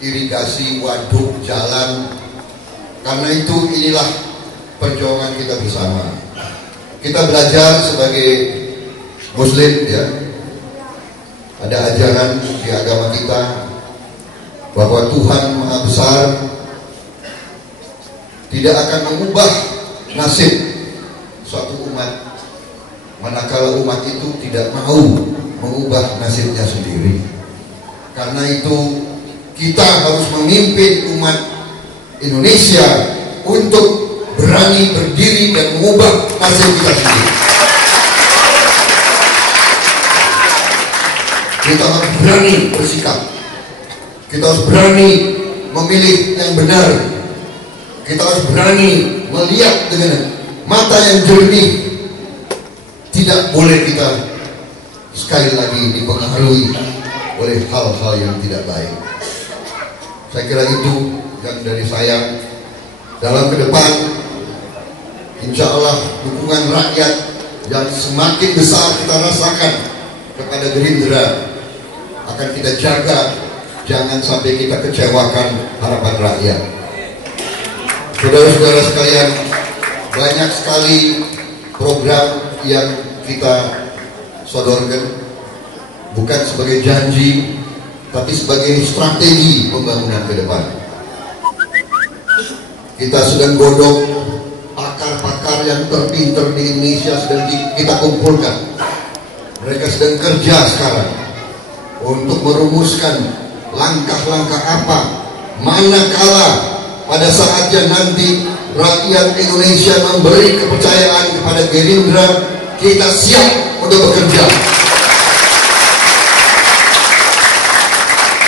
irigasi, waduk, jalan. Karena itu inilah perjuangan kita bersama. Kita belajar sebagai Muslim, ya. Ada ajaran di agama kita bahwa Tuhan Maha Besar tidak akan mengubah nasib suatu umat manakala umat itu tidak mau mengubah nasibnya sendiri. Karena itu kita harus memimpin umat Indonesia untuk berani berdiri dan mengubah nasib kita sendiri. Kita harus berani bersikap. Kita harus berani memilih yang benar. Kita harus berani melihat dengan mata yang jernih. Tidak boleh kita sekali lagi dipengaruhi oleh hal-hal yang tidak baik. Saya kira itu yang dari saya. Dalam ke depan, insya Allah dukungan rakyat yang semakin besar kita rasakan kepada Gerindra akan kita jaga, jangan sampai kita kecewakan harapan rakyat. Saudara-saudara sekalian, banyak sekali program yang kita sodorkan bukan sebagai janji, tapi sebagai strategi pembangunan ke depan. Kita sedang godok pakar-pakar yang terpinter di Indonesia, sedang kita kumpulkan. Mereka sedang kerja sekarang untuk merumuskan langkah-langkah apa manakala pada saatnya nanti rakyat Indonesia memberi kepercayaan kepada Gerindra, kita siap untuk bekerja.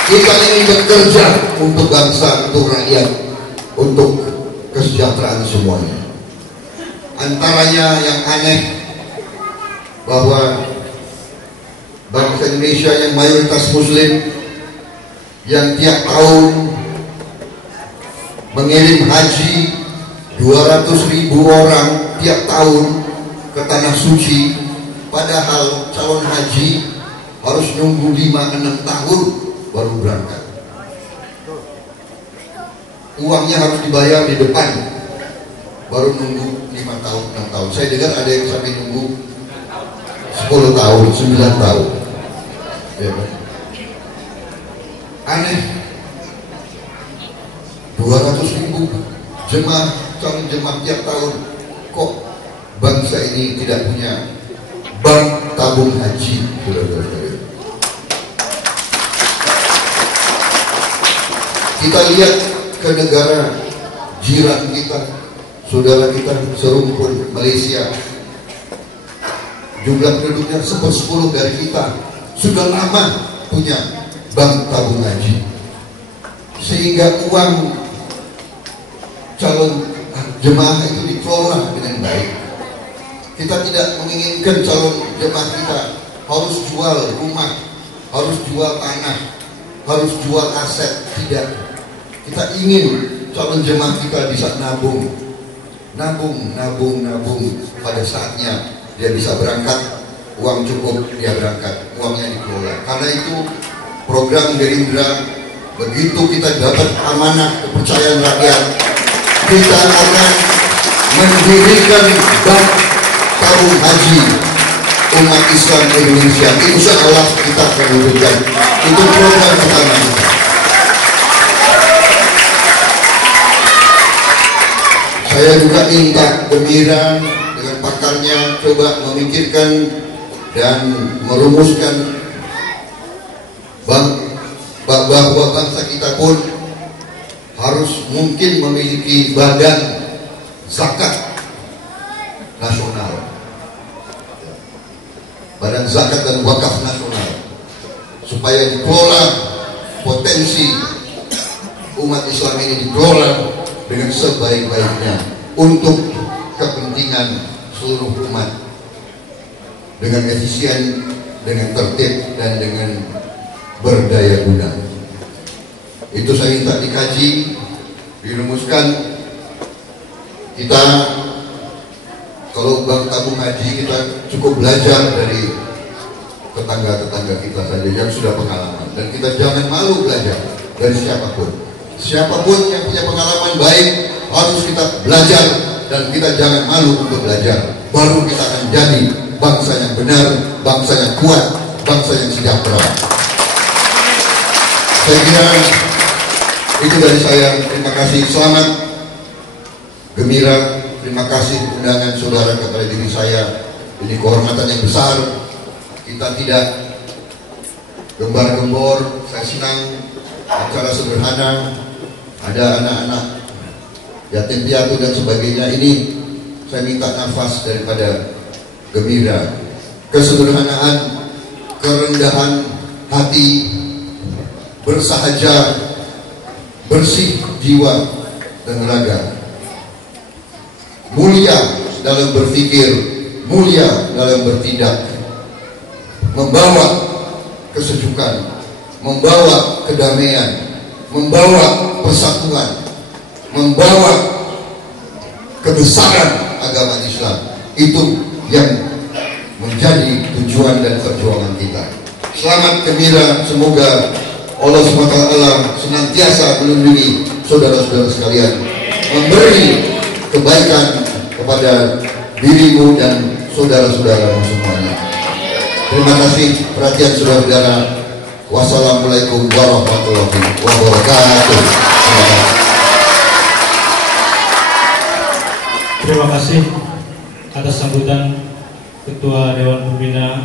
Kita ingin bekerja untuk bangsa, untuk rakyat, untuk kesejahteraan semuanya. Antaranya yang aneh bahwa bangsa Indonesia yang mayoritas Muslim, yang tiap tahun mengirim haji 200.000 orang tiap tahun ke tanah suci, padahal calon haji harus nunggu 5-6 tahun baru berangkat. Uangnya harus dibayar di depan, baru nunggu 5 tahun, 6 tahun. Saya dengar ada yang sampai nunggu 10 tahun, 9 tahun. Ya, aneh. 200.000 jemaah, calon jemaah tiap tahun. Kok bangsa ini tidak punya bank tabung haji? Kita lihat ke negara jiran kita, saudara kita serumpun Malaysia, jumlah penduduknya 1/10 dari kita, sudah lama punya bank tabung haji, sehingga uang calon jemaah itu dikelola dengan baik. Kita tidak menginginkan calon jemaah kita harus jual rumah, harus jual tanah, harus jual aset. Tidak. Kita ingin calon jemaah kita bisa nabung. Pada saatnya dia bisa berangkat, uang cukup, dia berangkat, uangnya dikelola. Karena itu program Gerindra, begitu kita dapat amanah kepercayaan rakyat, kita akan mendirikan bank tabung haji umat Islam Indonesia. Insya Allah kita akan wujudkan. Itu program pertama kita. Saya juga minta gembira dengan pakarnya coba memikirkan dan merumuskan bahwa bangsa kita pun harus mungkin memiliki badan zakat nasional, badan zakat dan wakaf nasional, supaya dikelola potensi umat Islam ini, dikelola dengan sebaik-baiknya untuk kepentingan seluruh umat, dengan efisien, dengan tertib, dan dengan berdaya guna. Itu saya minta dikaji, dirumuskan. Kita kalau bank tabung haji, kita cukup belajar dari tetangga-tetangga kita saja yang sudah pengalaman, dan kita jangan malu belajar. dari siapapun. Siapapun yang punya pengalaman baik harus kita belajar, dan kita jangan malu untuk belajar. Baru kita akan jadi bangsa yang benar, bangsa yang kuat, bangsa yang sejahtera. Saya kira itu dari saya. Terima kasih, selamat, gembira. Terima kasih undangan saudara kepada diri saya. Ini kehormatan yang besar. Kita tidak gembar-gembor. Saya senang acara sederhana. Ada anak-anak yatim piatu dan sebagainya. Ini saya minta nafas daripada gembira, kesederhanaan, kerendahan hati, bersahaja, bersih jiwa dan raga, mulia dalam berpikir, mulia dalam bertindak, membawa kesejukan, membawa kedamaian, membawa persatuan, membawa kebesaran agama Islam. Itu yang menjadi tujuan dan perjuangan kita. Selamat, gembira. Semoga Allah SWT senantiasa melindungi saudara-saudara sekalian, memberi kebaikan kepada dirimu dan saudara-saudaramu semuanya. Terima kasih perhatian saudara-saudara. Wassalamualaikum warahmatullahi wabarakatuh. Terima kasih atas sambutan Ketua Dewan Pembina